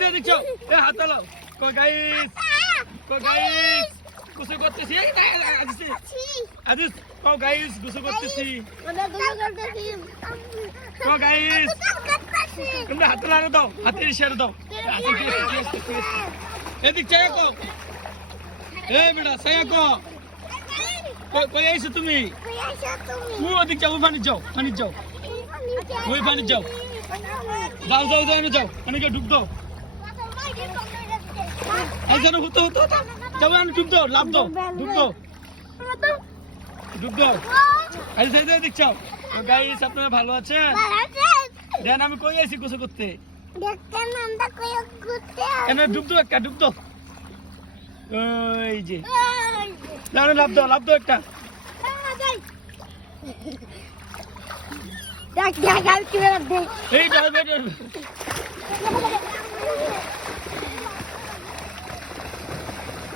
দেখছো এ হাত লাও কই গাইস গোসল করতেছি আজিজ কও গাইস গোসল করতেছি কও গাইস তোমরা হাত লাগা দাও হাতের ইশারা দাও এদিক চাই কও এ বেটা চাই কও কই আইছো তুমি ও ওদিক যাও পানি যাও ওই পানি যাও যাও পানি ডুব দাও এই জানো হতো যাও আমি ডুব দাও লাভ দাও ডুব দাও এই যে দেখছো গাইস আপনারা ভালো আছেন দেন আমি কই আইছি গোসল করতে কেন ডুব দাও ওই যে লাভ দাও একটা এই